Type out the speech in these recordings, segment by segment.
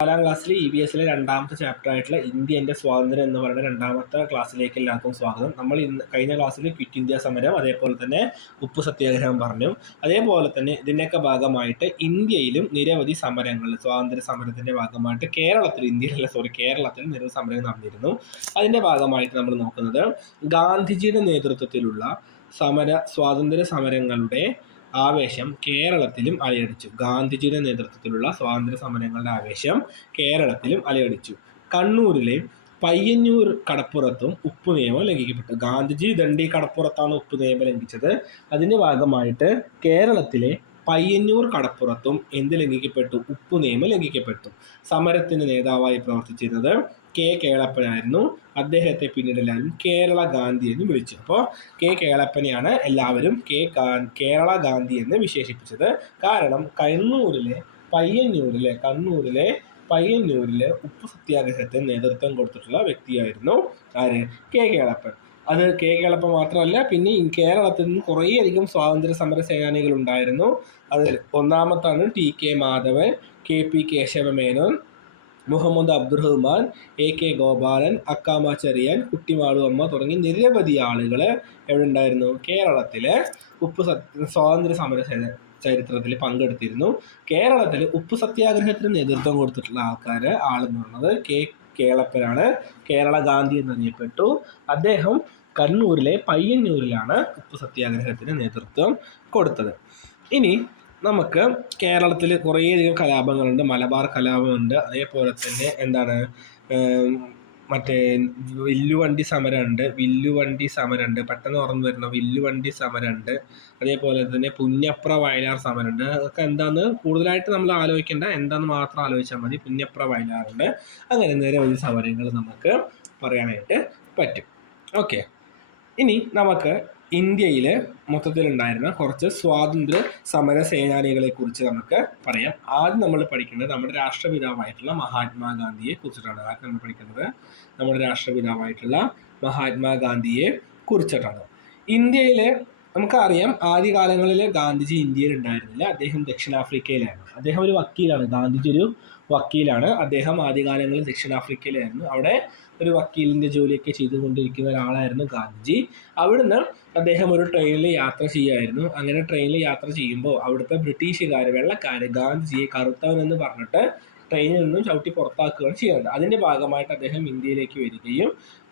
4ാം ക്ലാസ്സിൽ EVSലെ രണ്ടാമത്തെ ചാപ്റ്റർ ആയിട്ടുള്ള ഇന്ത്യൻ്റെ സ്വാതന്ത്ര്യം എന്ന് പറയുന്ന രണ്ടാമത്തെ ക്ലാസ്സിലേക്ക് എല്ലാവർക്കും സ്വാഗതം. നമ്മൾ കഴിഞ്ഞ ക്ലാസ്സിൽ ക്വിറ്റ് ഇന്ത്യ സമരം, അതേപോലെ തന്നെ ഉപ്പു സത്യാഗ്രഹം പറഞ്ഞു. അതേപോലെ തന്നെ ഇതിൻ്റെയൊക്കെ ഭാഗമായിട്ട് ഇന്ത്യയിലും നിരവധി സമരങ്ങൾ, സ്വാതന്ത്ര്യ സമരത്തിൻ്റെ ഭാഗമായിട്ട് കേരളത്തിൽ നിരവധി സമരങ്ങൾ നടന്നിരുന്നു. അതിൻ്റെ ഭാഗമായിട്ട് നമ്മൾ നോക്കുന്നത് ഗാന്ധിജിയുടെ നേതൃത്വത്തിലുള്ള സ്വാതന്ത്ര്യ സമരങ്ങളുടെ ആവേശം കേരളത്തിലും അലയടിച്ചു. ഗാന്ധിജിയുടെ നേതൃത്വത്തിലുള്ള സ്വാതന്ത്ര്യ സമരങ്ങളുടെ ആവേശം കേരളത്തിലും അലയടിച്ചു. കണ്ണൂരിലെ പയ്യന്നൂർ കടപ്പുറത്തും ഉപ്പു നിയമം ലംഘിക്കപ്പെട്ടു. ഗാന്ധിജി ദണ്ഡി കടപ്പുറത്താണ് ഉപ്പു നിയമം ലംഘിച്ചത്. അതിൻ്റെ ഭാഗമായിട്ട് കേരളത്തിലെ പയ്യന്നൂർ കടപ്പുറത്തും എന്ത് ലംഘിക്കപ്പെട്ടു? ഉപ്പു നിയമം ലംഘിക്കപ്പെട്ടു. സമരത്തിന് നേതാവായി പ്രവർത്തിച്ചിരുന്നത് കെ കേളപ്പനായിരുന്നു. അദ്ദേഹത്തെ പിന്നീട് എല്ലാവരും കേരള ഗാന്ധി എന്ന് വിളിച്ചു. അപ്പോൾ കെ കേളപ്പനെയാണ് എല്ലാവരും കേരള ഗാന്ധി എന്ന് വിശേഷിപ്പിച്ചത്. കാരണം കണ്ണൂരിലെ പയ്യന്നൂരിലെ ഉപ്പു സത്യാഗ്രഹത്തിന് നേതൃത്വം കൊടുത്തിട്ടുള്ള വ്യക്തിയായിരുന്നു ആര്? കെ കേളപ്പൻ. അത് കെ കേളപ്പൻ മാത്രമല്ല, പിന്നെ കേരളത്തിൽ നിന്ന് കുറേയധികം സ്വാതന്ത്ര്യ സമര സേനാനികൾ ഉണ്ടായിരുന്നു. അതിൽ ഒന്നാമത്താണ് TK Madhavan, KP Kesava Menon, Muhammad Abdurahman, AK Gopalan, Akkamma Cherian, Kuttimalu അമ്മ തുടങ്ങി നിരവധി ആളുകൾ എവിടെ ഉണ്ടായിരുന്നു? കേരളത്തിലെ സ്വാതന്ത്ര്യ സമര ചരിത്രത്തിൽ പങ്കെടുത്തിരുന്നു. കേരളത്തിൽ ഉപ്പു സത്യാഗ്രഹത്തിന് നേതൃത്വം കൊടുത്തിട്ടുള്ള ആളെന്ന് പറയുന്നത് കെ കേളപ്പനാണ്. കേരള ഗാന്ധി എന്നറിയപ്പെട്ടു. അദ്ദേഹം കണ്ണൂരിലെ പയ്യന്നൂരിലാണ് ഉപ്പു സത്യാഗ്രഹത്തിന് നേതൃത്വം കൊടുത്തത്. ഇനി നമുക്ക് കേരളത്തിൽ കുറേയധികം കലാപങ്ങളുണ്ട്. മലബാർ കലാപമുണ്ട്. അതേപോലെ തന്നെ മറ്റേ വില്ലുവണ്ടി സമരമുണ്ട്. പെട്ടെന്ന് ഓർമ്മ വരുന്ന വില്ലുവണ്ടി സമരമുണ്ട്. അതേപോലെ തന്നെ പുന്നപ്ര വയലാർ സമരമുണ്ട്. അതൊക്കെ എന്താന്ന് കൂടുതലായിട്ട് നമ്മൾ ആലോചിക്കേണ്ട, എന്താന്ന് മാത്രം ആലോചിച്ചാൽ മതി. പുന്നപ്ര വയലാറുണ്ട്. അങ്ങനെ നിരവധി സമരങ്ങൾ നമുക്ക് പറയാനായിട്ട് പറ്റും. ഓക്കെ, ഇനി നമുക്ക് ഇന്ത്യയിൽ മൊത്തത്തിലുണ്ടായിരുന്ന കുറച്ച് സ്വാതന്ത്ര്യ സമര സേനാനികളെ കുറിച്ച് നമുക്ക് പറയാം. ആദ്യം നമ്മൾ പഠിക്കുന്നത് നമ്മുടെ രാഷ്ട്രപിതാവായിട്ടുള്ള മഹാത്മാഗാന്ധിയെ കുറിച്ചിട്ടാണ്. നമ്മൾ പഠിക്കുന്നത് നമ്മുടെ രാഷ്ട്രപിതാവായിട്ടുള്ള മഹാത്മാഗാന്ധിയെ കുറിച്ചിട്ടാണ്. ഇന്ത്യയിലെ നമുക്കറിയാം, ആദ്യകാലങ്ങളിൽ ഗാന്ധിജി ഇന്ത്യയിൽ ഉണ്ടായിരുന്നില്ല. അദ്ദേഹം ദക്ഷിണാഫ്രിക്കയിലായിരുന്നു. അദ്ദേഹം ഒരു വക്കീലാണ്. ഗാന്ധിജി ഒരു വക്കീലാണ്. അദ്ദേഹം ആദ്യകാലങ്ങളിൽ ദക്ഷിണാഫ്രിക്കയിലായിരുന്നു. അവിടെ ഒരു വക്കീലിൻ്റെ ജോലിയൊക്കെ ചെയ്തുകൊണ്ടിരിക്കുന്ന ഒരാളായിരുന്നു ഗാന്ധിജി. അവിടുന്ന് അദ്ദേഹം ഒരു ട്രെയിനിൽ യാത്ര ചെയ്യുമായിരുന്നു. അങ്ങനെ ട്രെയിനിൽ യാത്ര ചെയ്യുമ്പോൾ അവിടുത്തെ ബ്രിട്ടീഷുകാർ, വെള്ളക്കാർ ഗാന്ധിജിയെ കറുത്തവനെന്ന് പറഞ്ഞിട്ട് ട്രെയിനിൽ നിന്നും ചവിട്ടി പുറത്താക്കുകയാണ് ചെയ്യുന്നത്. അതിൻ്റെ ഭാഗമായിട്ട് അദ്ദേഹം ഇന്ത്യയിലേക്ക് വരികയും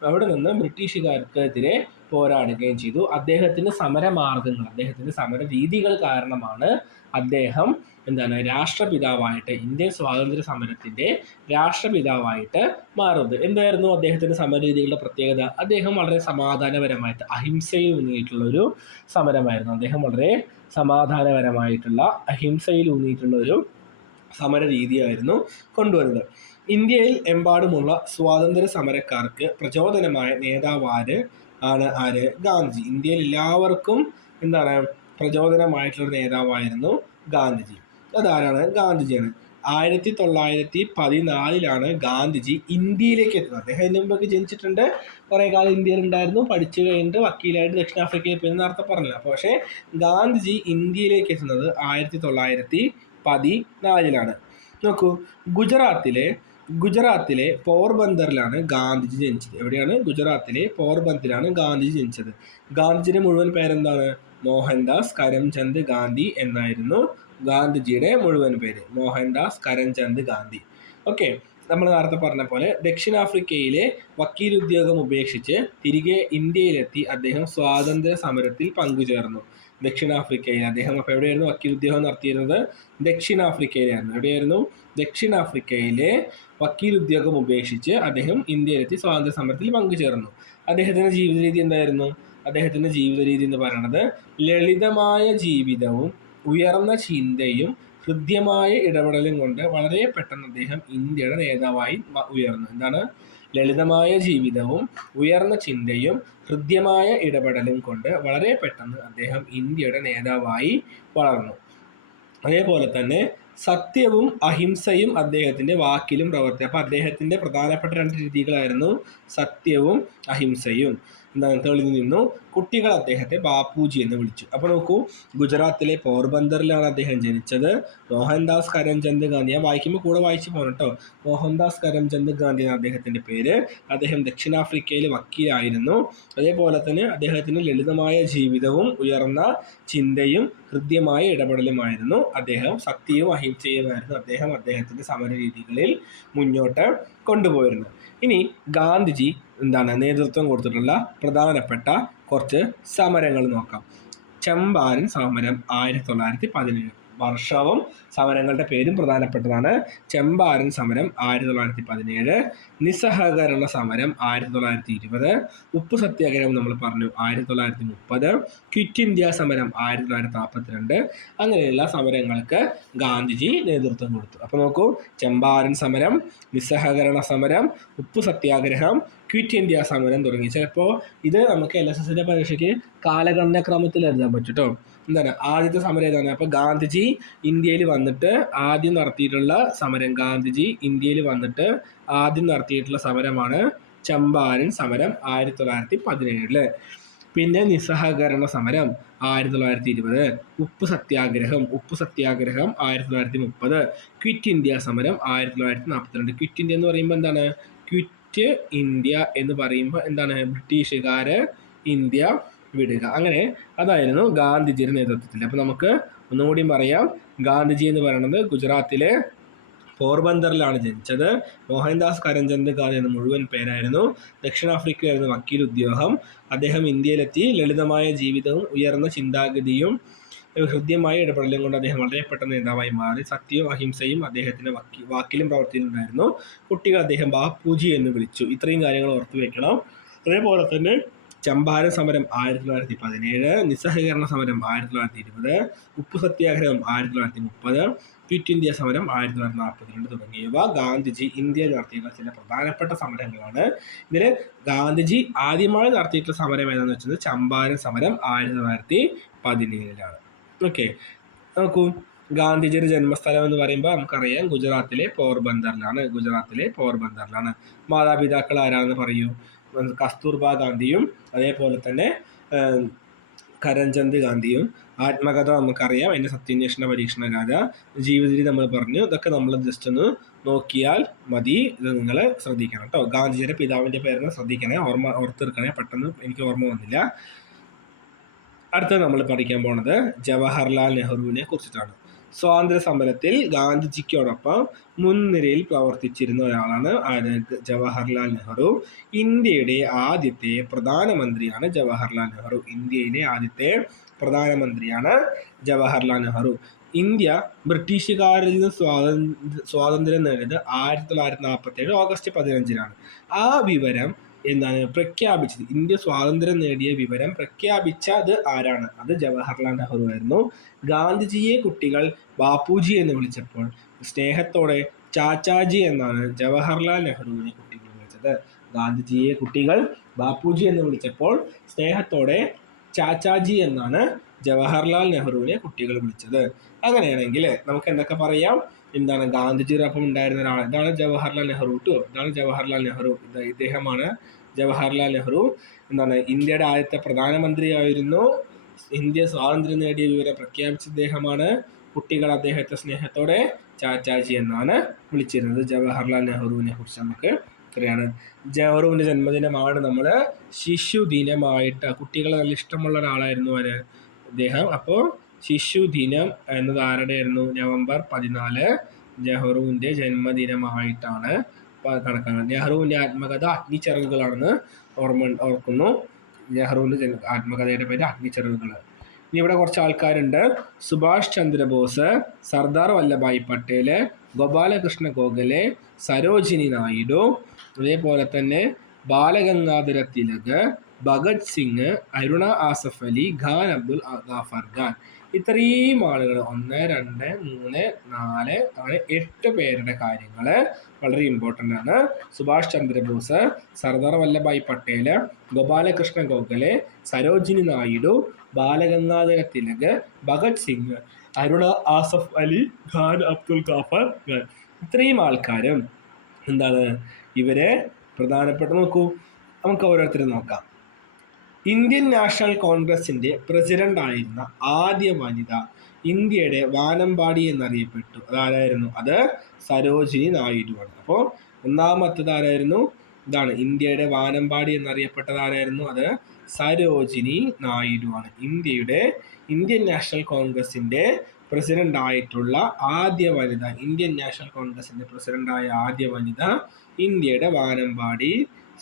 അവിടെ നിന്ന് ബ്രിട്ടീഷുകാർക്കെതിരെ പോരാടുകയും ചെയ്തു. അദ്ദേഹത്തിൻ്റെ സമര രീതികൾ കാരണമാണ് അദ്ദേഹം രാഷ്ട്രപിതാവായിട്ട്, ഇന്ത്യൻ സ്വാതന്ത്ര്യ സമരത്തിൻ്റെ രാഷ്ട്രപിതാവായിട്ട് മാറുന്നത്. എന്തായിരുന്നു അദ്ദേഹത്തിൻ്റെ സമരരീതികളുടെ പ്രത്യേകത? അദ്ദേഹം വളരെ സമാധാനപരമായിട്ട് അഹിംസയിൽ ഊന്നിയിട്ടുള്ളൊരു ഒരു സമര രീതിയായിരുന്നു കൊണ്ടുവരുന്നത്. ഇന്ത്യയിൽ എമ്പാടുമുള്ള സ്വാതന്ത്ര്യ സമരക്കാർക്ക് പ്രചോദനമായ നേതാവാര് ആണ് ആര്? ഗാന്ധിജി. ഇന്ത്യയിൽ എല്ലാവർക്കും പ്രചോദനമായിട്ടുള്ള നേതാവായിരുന്നു ഗാന്ധിജി. അതാരാണ്? ഗാന്ധിജിയാണ്. 1914 ഗാന്ധിജി ഇന്ത്യയിലേക്ക് എത്തുന്നത്. അദ്ദേഹം ഇതിനു മുമ്പൊക്കെ ജനിച്ചിട്ടുണ്ട്, കുറേ കാലം ഇന്ത്യയിൽ ഉണ്ടായിരുന്നു, പഠിച്ചു കഴിഞ്ഞിട്ട് വക്കീലായിട്ട് ദക്ഷിണാഫ്രിക്കയിൽ പോയി നേരത്തെ പറഞ്ഞില്ല. പക്ഷേ ഗാന്ധിജി ഇന്ത്യയിലേക്ക് എത്തുന്നത് 1914 നോക്കൂ, ഗുജറാത്തിലെ പോർബന്തറിലാണ് ഗാന്ധിജി ജനിച്ചത്. എവിടെയാണ്? ഗുജറാത്തിലെ പോർബന്തറിലാണ് ഗാന്ധിജി ജനിച്ചത്. ഗാന്ധിജിയുടെ മുഴുവൻ പേരെന്താണ്? മോഹൻദാസ് കരംചന്ദ് ഗാന്ധി എന്നായിരുന്നു ഗാന്ധിജിയുടെ മുഴുവൻ പേര്. മോഹൻദാസ് കരംചന്ദ് ഗാന്ധി. ഓക്കെ, നമ്മൾ നേരത്തെ പറഞ്ഞ പോലെ ദക്ഷിണാഫ്രിക്കയിലെ വക്കീലുദ്യോഗം ഉപേക്ഷിച്ച് തിരികെ ഇന്ത്യയിലെത്തി അദ്ദേഹം സ്വാതന്ത്ര്യ സമരത്തിൽ പങ്കുചേർന്നു. ദക്ഷിണാഫ്രിക്കയിൽ അദ്ദേഹം അപ്പോൾ എവിടെയായിരുന്നു വക്കീലുദ്യോഗം നടത്തിയിരുന്നത്? ദക്ഷിണാഫ്രിക്കയിലായിരുന്നു. എവിടെയായിരുന്നു? ദക്ഷിണാഫ്രിക്കയിലെ വക്കീലുദ്യോഗം ഉപേക്ഷിച്ച് അദ്ദേഹം ഇന്ത്യയിലെത്തി സ്വാതന്ത്ര്യ സമരത്തിൽ പങ്കുചേർന്നു. അദ്ദേഹത്തിൻ്റെ ജീവിത രീതി എന്തായിരുന്നു? അദ്ദേഹത്തിൻ്റെ ജീവിത രീതി എന്ന് പറയുന്നത് ലളിതമായ ജീവിതവും ഉയർന്ന ചിന്തയും ഹൃദ്യമായ ഇടപെടലും കൊണ്ട് വളരെ പെട്ടെന്ന് അദ്ദേഹം ഇന്ത്യയുടെ നേതാവായി ഉയർന്നു. ലളിതമായ ജീവിതവും ഉയർന്ന ചിന്തയും ഹൃദ്യമായ ഇടപെടലും കൊണ്ട് വളരെ പെട്ടെന്ന് അദ്ദേഹം ഇന്ത്യയുടെ നേതാവായി വളർന്നു. അതേപോലെ തന്നെ സത്യവും അഹിംസയും അദ്ദേഹത്തിൻ്റെ വാക്കിലും പ്രവർത്തി. അപ്പോൾ അദ്ദേഹത്തിൻ്റെ പ്രധാനപ്പെട്ട 2 രീതികളായിരുന്നു സത്യവും അഹിംസയും. എന്താണ് തെളിഞ്ഞു നിന്നു. കുട്ടികൾ അദ്ദേഹത്തെ ബാപ്പുജി എന്ന് വിളിച്ചു. അപ്പോൾ നോക്കൂ, ഗുജറാത്തിലെ പോർബന്ദറിലാണ് അദ്ദേഹം ജനിച്ചത്. മോഹൻദാസ് കരംചന്ദ് ഗാന്ധി, ഞാൻ വായിക്കുമ്പോൾ കൂടെ വായിച്ചു പോകണം കേട്ടോ. മോഹൻദാസ് കരംചന്ദ് ഗാന്ധി എന്ന അദ്ദേഹത്തിൻ്റെ പേര്. അദ്ദേഹം ദക്ഷിണാഫ്രിക്കയിൽ വക്കീലായിരുന്നു. അതേപോലെ തന്നെ അദ്ദേഹത്തിന് ലളിതമായ ജീവിതവും ഉയർന്ന ചിന്തയും ഹൃദ്യമായ ഇടപെടലുമായിരുന്നു. അദ്ദേഹം സത്യവും അഹിംസയുമായിരുന്നു അദ്ദേഹത്തിൻ്റെ സമര രീതികളിൽ മുന്നോട്ട് കൊണ്ടുപോയിരുന്നത്. ഇനി ഗാന്ധിജി നേതൃത്വം കൊടുത്തിട്ടുള്ള പ്രധാനപ്പെട്ട കുറച്ച് സമരങ്ങൾ നോക്കാം. ചമ്പാരൻ സമരം 1917, വർഷവും സമരങ്ങളുടെ പേരും പ്രധാനപ്പെട്ടതാണ്. ചമ്പാരൻ സമരം 1917, നിസ്സഹകരണ സമരം 1920, ഉപ്പു സത്യാഗ്രഹം നമ്മൾ പറഞ്ഞു 1930, ക്വിറ്റ് ഇന്ത്യ സമരം 1942. അങ്ങനെയുള്ള സമരങ്ങൾക്ക് ഗാന്ധിജി നേതൃത്വം കൊടുത്തു. അപ്പോൾ നോക്കൂ, ചമ്പാരൻ സമരം, നിസ്സഹകരണ സമരം, ഉപ്പു സത്യാഗ്രഹം, ക്വിറ്റ് ഇന്ത്യ സമരം തുടങ്ങി. ചിലപ്പോൾ ഇത് നമുക്ക് LSSന്റെ പരീക്ഷയ്ക്ക് കാലഗണനക്രമത്തിൽ എഴുതാൻ പറ്റും കേട്ടോ. ആദ്യത്തെ സമരം ഏതാണ്? അപ്പോൾ ഗാന്ധിജി ഇന്ത്യയിൽ വന്നിട്ട് ആദ്യം നടത്തിയിട്ടുള്ള സമരം, ഗാന്ധിജി ഇന്ത്യയിൽ വന്നിട്ട് ആദ്യം നടത്തിയിട്ടുള്ള സമരമാണ് ചമ്പാരൻ സമരം 1917. പിന്നെ നിസ്സഹകരണ സമരം 1920, ഉപ്പു സത്യാഗ്രഹം 1930, ക്വിറ്റ് ഇന്ത്യ സമരം 1942. ക്വിറ്റ് ഇന്ത്യ എന്ന് പറയുമ്പോൾ എന്താണ്? ക്വിറ്റ് ഇന്ത്യ എന്ന് പറയുമ്പോൾ എന്താണ്? ബ്രിട്ടീഷുകാർ ഇന്ത്യ വിടുക. അങ്ങനെ അതായിരുന്നു ഗാന്ധിജിയുടെ നേതൃത്വത്തിൽ. അപ്പോൾ നമുക്ക് ഒന്നുകൂടി പറയാം. ഗാന്ധിജി എന്ന് പറയുന്നത് ഗുജറാത്തിലെ പോർബന്ദറിലാണ് ജനിച്ചത്. മോഹൻദാസ് കരംചന്ദ് ഗാന്ധി എന്ന മുഴുവൻ പേരായിരുന്നു. ദക്ഷിണാഫ്രിക്കയിലായിരുന്നു വക്കീൽ ഉദ്യോഗം. അദ്ദേഹം ഇന്ത്യയിലെത്തി. ലളിതമായ ജീവിതവും ഉയർന്ന ചിന്താഗതിയും ഹൃദ്യമായ ഇടപെടലും കൊണ്ട് അദ്ദേഹം വളരെ പെട്ടെന്ന് നേതാവായി മാറി. സത്യവും അഹിംസയും അദ്ദേഹത്തിൻ്റെ വാക്കിലും പ്രവർത്തിയിലുണ്ടായിരുന്നു. കുട്ടികൾ അദ്ദേഹം ബാപ്പുജി എന്ന് വിളിച്ചു. ഇത്രയും കാര്യങ്ങൾ ഓർത്തു വെക്കണം. അതേപോലെ തന്നെ ചമ്പാരൻ സമരം 1917, നിസ്സഹകരണ സമരം 1920, ഉപ്പു സത്യാഗ്രഹം 1930, ക്വിറ്റ് ഇന്ത്യ സമരം 1942 തുടങ്ങിയവ ഗാന്ധിജി ഇന്ത്യയിൽ നടത്തിയിട്ടുള്ള ചില പ്രധാനപ്പെട്ട സമരങ്ങളാണ്. ഇതിൽ ഗാന്ധിജി ആദ്യമായി നടത്തിയിട്ടുള്ള സമരം ഏതാണെന്ന് വെച്ചത് ചമ്പാരൻ സമരം 1917. ഓക്കെ, നോക്കൂ, ഗാന്ധിജിയുടെ ജന്മസ്ഥലം എന്ന് പറയുമ്പോൾ നമുക്കറിയാം ഗുജറാത്തിലെ പോർബന്ദറിലാണ്. മാതാപിതാക്കൾ ആരാണെന്ന് പറയൂ? കസ്തൂർബ ഗാന്ധിയും അതേപോലെ തന്നെ കരംചന്ദ് ഗാന്ധിയും. ആത്മകഥ നമുക്കറിയാം, അതിൻ്റെ സത്യാന്വേഷണ പരീക്ഷണ കഥ. ജീവിതരീതി നമ്മൾ പറഞ്ഞു. ഇതൊക്കെ നമ്മൾ ജസ്റ്റ് ഒന്ന് നോക്കിയാൽ മതി. ഇത് നിങ്ങൾ ശ്രദ്ധിക്കണം കേട്ടോ. ഗാന്ധിജിയുടെ പിതാവിൻ്റെ പേരെന്ന് ശ്രദ്ധിക്കണേ, ഓർത്തെടുക്കണേ. പെട്ടെന്ന് എനിക്ക് ഓർമ്മ വന്നില്ല. അടുത്തത് നമ്മൾ പഠിക്കാൻ പോണത് ജവഹർലാൽ നെഹ്റുവിനെ കുറിച്ചിട്ടാണ്. സ്വാതന്ത്ര്യ സമരത്തിൽ ഗാന്ധിജിക്കോടൊപ്പം മുൻനിരയിൽ പ്രവർത്തിച്ചിരുന്ന ഒരാളാണ് ജവഹർലാൽ നെഹ്റു. ഇന്ത്യയുടെ ആദ്യത്തെ പ്രധാനമന്ത്രിയാണ് ജവഹർലാൽ നെഹ്റു. ഇന്ത്യയിലെ ആദ്യത്തെ പ്രധാനമന്ത്രിയാണ് ജവഹർലാൽ നെഹ്റു. ഇന്ത്യ ബ്രിട്ടീഷുകാരിൽ നിന്ന് സ്വാതന്ത്ര്യം നേടിയത് 1947 ഓഗസ്റ്റ് 15. ആ വിവരം പ്രഖ്യാപിച്ചത്, ഇന്ത്യ സ്വാതന്ത്ര്യം നേടിയ വിവരം പ്രഖ്യാപിച്ചത് ആരാണ്? അത് ജവഹർലാൽ നെഹ്റു ആയിരുന്നു. ഗാന്ധിജിയെ കുട്ടികൾ ബാപ്പുജി എന്ന് വിളിച്ചപ്പോൾ സ്നേഹത്തോടെ ചാച്ചാജി എന്നാണ് ജവഹർലാൽ നെഹ്റുവിനെ കുട്ടികൾ വിളിച്ചത്. ഗാന്ധിജിയെ കുട്ടികൾ ബാപ്പുജി എന്ന് വിളിച്ചപ്പോൾ സ്നേഹത്തോടെ ചാച്ചാജി എന്നാണ് ജവഹർലാൽ നെഹ്റുവിനെ കുട്ടികൾ വിളിച്ചത്. അങ്ങനെയാണെങ്കിൽ നമുക്ക് എന്തൊക്കെ പറയാം? ഗാന്ധിജിയുടെ ഒപ്പം ഉണ്ടായിരുന്ന ഒരാൾ, ഇതാണ് ജവഹർലാൽ നെഹ്റു കേട്ടോ. ഇതാണ് ജവഹർലാൽ നെഹ്റു. ഇദ്ദേഹമാണ് ജവഹർലാൽ നെഹ്റു. ഇന്ത്യയുടെ ആദ്യത്തെ പ്രധാനമന്ത്രിയായിരുന്നു. ഇന്ത്യ സ്വാതന്ത്ര്യം നേടിയ വിവരം പ്രഖ്യാപിച്ച ഇദ്ദേഹമാണ്. കുട്ടികൾ അദ്ദേഹത്തെ സ്നേഹത്തോടെ ചാച്ചാജി എന്നാണ് വിളിച്ചിരുന്നത്. ജവഹർലാൽ നെഹ്റുവിനെ കുറിച്ച് നമുക്ക് അറിയാണ്. നെഹ്റുവിൻ്റെ ജന്മദിനമാണ് നമ്മൾ ശിശുദിനമായിട്ട്, കുട്ടികളെ നല്ല ഇഷ്ടമുള്ള ഒരാളായിരുന്നു അദ്ദേഹം. അപ്പോൾ ശിശുദിനം എന്നത് ആരുടെയായിരുന്നു? നവംബർ 14 നെഹ്റുവിൻ്റെ ജന്മദിനമായിട്ടാണ് കണക്കാക്കുന്നത്. നെഹ്റുവിൻ്റെ ആത്മകഥ അഗ്നിച്ചിറകുകളാണെന്ന് ഓർക്കുന്നു. നെഹ്റുവിൻ്റെ ആത്മകഥയുടെ പേര് അഗ്നിച്ചിറകുകൾ. ഇനി ഇവിടെ കുറച്ച് ആൾക്കാരുണ്ട്. സുഭാഷ് ചന്ദ്രബോസ്, സർദാർ വല്ലഭായ് പട്ടേൽ, ഗോപാലകൃഷ്ണ ഗോഖലെ, സരോജിനി നായിഡു, അതേപോലെ തന്നെ ബാലഗംഗാധര തിലക്, ഭഗത് സിംഗ്, അരുണ ആസഫ് അലി, ഖാൻ അബ്ദുൽ ഗാഫർ ഖാൻ. ഇത്രയും ആളുകൾ 1, 2, 3, 4 അങ്ങനെ 8 പേരുടെ കാര്യങ്ങൾ വളരെ ഇമ്പോർട്ടൻ്റ് ആണ്. സുഭാഷ് ചന്ദ്രബോസ്, സർദാർ വല്ലഭായ് പട്ടേൽ, ഗോപാലകൃഷ്ണ ഗോഖലെ, സരോജിനി നായിഡു, ബാലഗംഗാധര തിലക്, ഭഗത് സിംഗ്, അരുണ ആസഫ് അലി, ഖാൻ അബ്ദുൽ ഗാഫർ ഖാൻ. ഇത്രയും ആൾക്കാരും ഇവരെ പ്രധാനപ്പെട്ട, നോക്കൂ, നമുക്ക് ഓരോരുത്തരും നോക്കാം. ഇന്ത്യൻ നാഷണൽ കോൺഗ്രസിന്റെ പ്രസിഡന്റ് ആയിരുന്ന ആദ്യ വനിത ഇന്ത്യയുടെ വാനമ്പാടി എന്നറിയപ്പെട്ടു. അതാരായിരുന്നു? അത് സരോജിനി നായിഡുവാണ്. അപ്പോൾ ഒന്നാമത്തത് ആരായിരുന്നു? ഇതാണ്, ഇന്ത്യയുടെ വാനമ്പാടി എന്നറിയപ്പെട്ടത് ആരായിരുന്നു? അത് സരോജിനി നായിഡുവാണ്. ഇന്ത്യൻ നാഷണൽ കോൺഗ്രസിന്റെ പ്രസിഡന്റ് ആയിട്ടുള്ള ആദ്യ വനിത, ഇന്ത്യൻ നാഷണൽ കോൺഗ്രസിന്റെ പ്രസിഡന്റായ ആദ്യ വനിത ഇന്ത്യയുടെ വാനമ്പാടി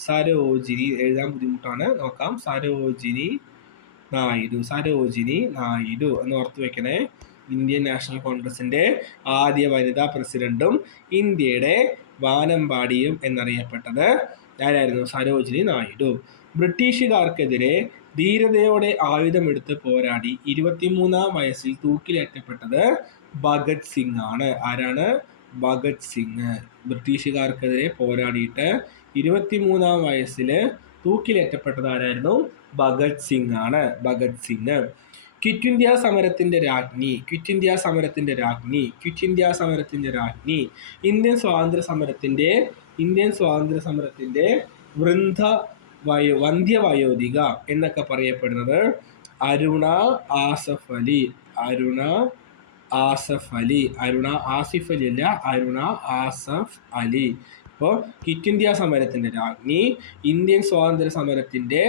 സരോജിനി. എഴുതാൻ ബുദ്ധിമുട്ടാണ്, നോക്കാം. സരോജിനി നായിഡു എന്ന് ഓർത്തു വെക്കണേ. ഇന്ത്യൻ നാഷണൽ കോൺഗ്രസിന്റെ ആദ്യ വനിതാ പ്രസിഡന്റും ഇന്ത്യയുടെ വാനമ്പാടിയും എന്നറിയപ്പെട്ടത് ആരായിരുന്നു? സരോജിനി നായിഡു. ബ്രിട്ടീഷുകാർക്കെതിരെ ധീരതയോടെ ആയുധമെടുത്ത് പോരാടി 23-ാം വയസ്സിൽ തൂക്കിലേറ്റപ്പെട്ടത് ഭഗത് സിംഗ് ആണ്. ആരാണ്? ഭഗത് സിംഗ്. ബ്രിട്ടീഷുകാർക്കെതിരെ പോരാടിയിട്ട് 23-ാം വയസ്സിൽ തൂക്കിലേറ്റപ്പെട്ടത് ആരായിരുന്നു? ഭഗത് സിംഗ് ആണ്. ഭഗത് സിംഗ്. ക്വിറ്റ് ഇന്ത്യ സമരത്തിന്റെ രാജ്ഞി. ഇന്ത്യൻ സ്വാതന്ത്ര്യ സമരത്തിന്റെ വന്ധ്യവയോധിക എന്നൊക്കെ പറയപ്പെടുന്നത് അരുണ ആസിഫ് അലി അല്ല, അരുണ ആസഫ് അലി. അപ്പോൾ ക്വിറ്റ് ഇന്ത്യ സമരത്തിന്റെ രാജ്ഞി, ഇന്ത്യൻ സ്വാതന്ത്ര്യ സമരത്തിന്റെ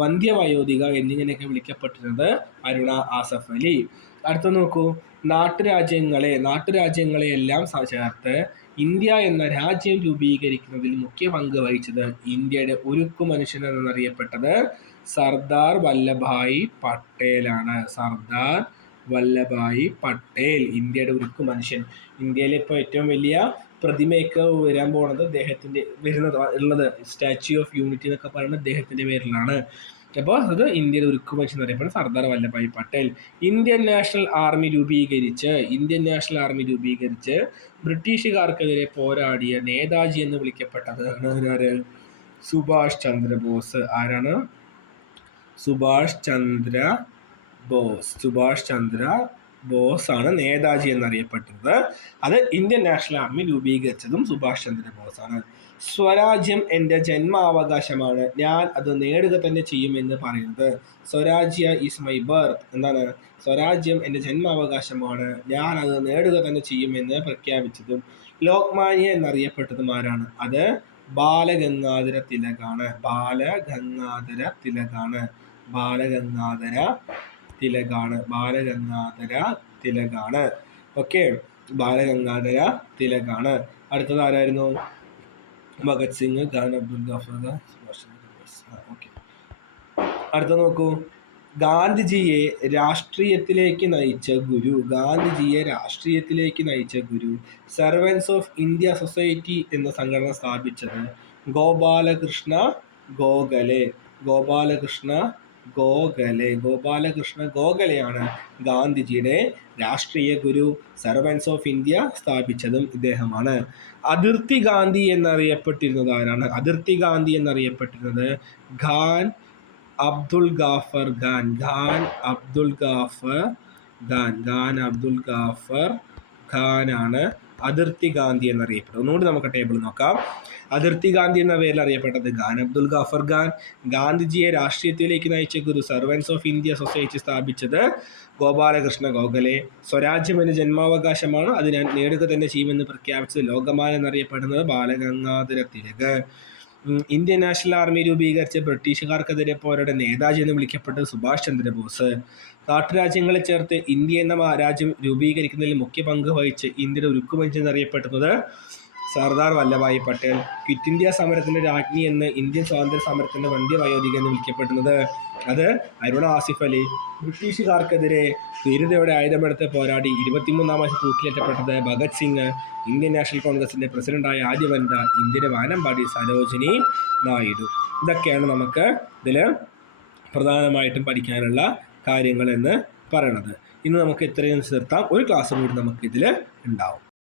വന്ധ്യവയോധിക എന്നിങ്ങനെയൊക്കെ വിളിക്കപ്പെട്ടിരുന്നത് അരുണ ആസഫ് അലി. അടുത്ത നോക്കൂ, നാട്ടുരാജ്യങ്ങളെ എല്ലാം ചേർത്ത് ഇന്ത്യ എന്ന രാജ്യം രൂപീകരിക്കുന്നതിൽ മുഖ്യ പങ്ക് വഹിച്ചത് ഇന്ത്യയുടെ ഉരുക്കു മനുഷ്യൻ എന്നറിയപ്പെട്ടത് സർദാർ വല്ലഭായി പട്ടേലാണ്. ഇന്ത്യയുടെ ഉരുക്കു മനുഷ്യൻ. ഇന്ത്യയിലെ ഇപ്പോൾ ഏറ്റവും വലിയ പ്രതിമയൊക്കെ വരാൻ പോകുന്നത് ഉള്ളത് സ്റ്റാച്യു ഓഫ് യൂണിറ്റി എന്നൊക്കെ പറയുന്നത് അദ്ദേഹത്തിന്റെ പേരിലാണ്. അപ്പോൾ അത് ഇന്ത്യയുടെ ഉരുക്കു മനുഷ്യൻ എന്നറിയപ്പെടുന്നത് Sardar Vallabhbhai Patel. Indian national army രൂപീകരിച്ച് ബ്രിട്ടീഷുകാർക്കെതിരെ പോരാടിയ നേതാജി എന്ന് വിളിക്കപ്പെട്ടത് സുഭാഷ് ചന്ദ്രബോസ്. ആരാണ്? സുഭാഷ് ചന്ദ്ര ബോസ് ആണ് നേതാജി എന്നറിയപ്പെട്ടത്. അത് ഇന്ത്യൻ നാഷണൽ ആർമി രൂപീകരിച്ചതും സുഭാഷ് ചന്ദ്രബോസ് ആണ്. സ്വരാജ്യം എൻ്റെ ജന്മാവകാശമാണ്, ഞാൻ അത് നേടുക തന്നെ ചെയ്യുമെന്ന് പറയുന്നത്. സ്വരാജ്യ ഈസ് മൈ ബർത്ത്. എന്താണ്? സ്വരാജ്യം എൻ്റെ ജന്മാവകാശമാണ്, ഞാൻ അത് നേടുക തന്നെ ചെയ്യുമെന്ന് പ്രഖ്യാപിച്ചതും ലോക്മാന്യ എന്നറിയപ്പെട്ടതും ആരാണ്? അത് ബാലഗംഗാധര തിലകാണ്. ഓക്കെ, ബാലഗംഗാധര തിലകാണ്. അടുത്തത് ആരായിരുന്നു? ഭഗത് സിംഗ്, ഖാൻ അബ്ദുൽ ഗാഫർ ഖാൻ, സുഭാഷ് ചന്ദ്രബോസ്. ഓക്കെ, അടുത്ത നോക്കൂ, ഗാന്ധിജിയെ രാഷ്ട്രീയത്തിലേക്ക് നയിച്ച ഗുരു. സർവൻസ് ഓഫ് ഇന്ത്യ സൊസൈറ്റി എന്ന സംഘടന സ്ഥാപിച്ചത് ഗോപാലകൃഷ്ണ ഗോഖലെയാണ്. ഗാന്ധിജിയുടെ രാഷ്ട്രീയ ഗുരു. സർവൻസ് ഓഫ് ഇന്ത്യ സ്ഥാപിച്ചതും ഇദ്ദേഹമാണ്. അതിർത്തി ഗാന്ധി എന്നറിയപ്പെട്ടിരുന്നത് ആരാണ്? ഖാൻ അബ്ദുൽ ഗാഫർ ഖാനാണ് അതിർത്തി ഗാന്ധി എന്നറിയപ്പെടുന്നത്. ഒന്നുകൂടി നമുക്ക് ടേബിൾ നോക്കാം. അതിർത്തി ഗാന്ധി എന്ന പേരിൽ അറിയപ്പെട്ടത് ഖാൻ അബ്ദുൽ ഗാഫർ ഖാൻ. ഗാന്ധിജിയെ രാഷ്ട്രീയത്തിലേക്ക് നയിച്ച ഗുരു. സർവൻസ് ഓഫ് ഇന്ത്യ സൊസൈറ്റി സ്ഥാപിച്ചത് ഗോപാലകൃഷ്ണ ഗോഖലെ. സ്വരാജ്യം എന്ന ജന്മാവകാശമാണ്, അത് ഞാൻ നേടുക തന്നെ ചെയ്യുമെന്ന് പ്രഖ്യാപിച്ചത് ലോകമാൻ എന്നറിയപ്പെടുന്നത് Balagangadhara Tilak. Indian national army രൂപീകരിച്ച് ബ്രിട്ടീഷുകാർക്കെതിരെ പോരാടിയ നേതാജി എന്ന് വിളിക്കപ്പെട്ടത് സുഭാഷ് ചന്ദ്രബോസ്. നാട്ടുരാജ്യങ്ങളെ ചേർത്ത് ഇന്ത്യ എന്ന രാജ്യം രൂപീകരിക്കുന്നതിൽ മുഖ്യ പങ്ക് വഹിച്ച് ഇന്ത്യയുടെ ഉരുക്കുമനുഷ്യൻ എന്നറിയപ്പെടുന്നത് സർദാർ വല്ലഭായി പട്ടേൽ. ക്വിറ്റ് ഇന്ത്യ സമരത്തിന്റെ രാജ്ഞി എന്ന് ഇന്ത്യൻ സ്വാതന്ത്ര്യ സമരത്തിന്റെ വന്ധ്യവയോധിക എന്ന് വിളിക്കപ്പെടുന്നത് അത് അരുണ ആസിഫ് അലി. ബ്രിട്ടീഷുകാർക്കെതിരെ ധീരതയോടെ ആയുധമെടുത്ത് പോരാടി 23-ാം വയസ്സിൽ തൂക്കിലേറ്റപ്പെട്ടത് ഭഗത് സിംഗ്. ഇന്ത്യൻ നാഷണൽ കോൺഗ്രസിന്റെ പ്രസിഡന്റായ ആദ്യ വനിത ഇന്ത്യയുടെ വാനമ്പാടി സരോജിനി നായിഡു. ഇതൊക്കെയാണ് നമുക്ക് ഇതിൽ പ്രധാനമായിട്ടും പഠിക്കാനുള്ള കാര്യങ്ങൾ എന്ന് പറയണത്. ഇന്ന് നമുക്ക് ഇത്രയും നിർത്താം. ഒരു ക്ലാസ് കൂടി നമുക്ക് ഇതിൽ ഉണ്ടാവും.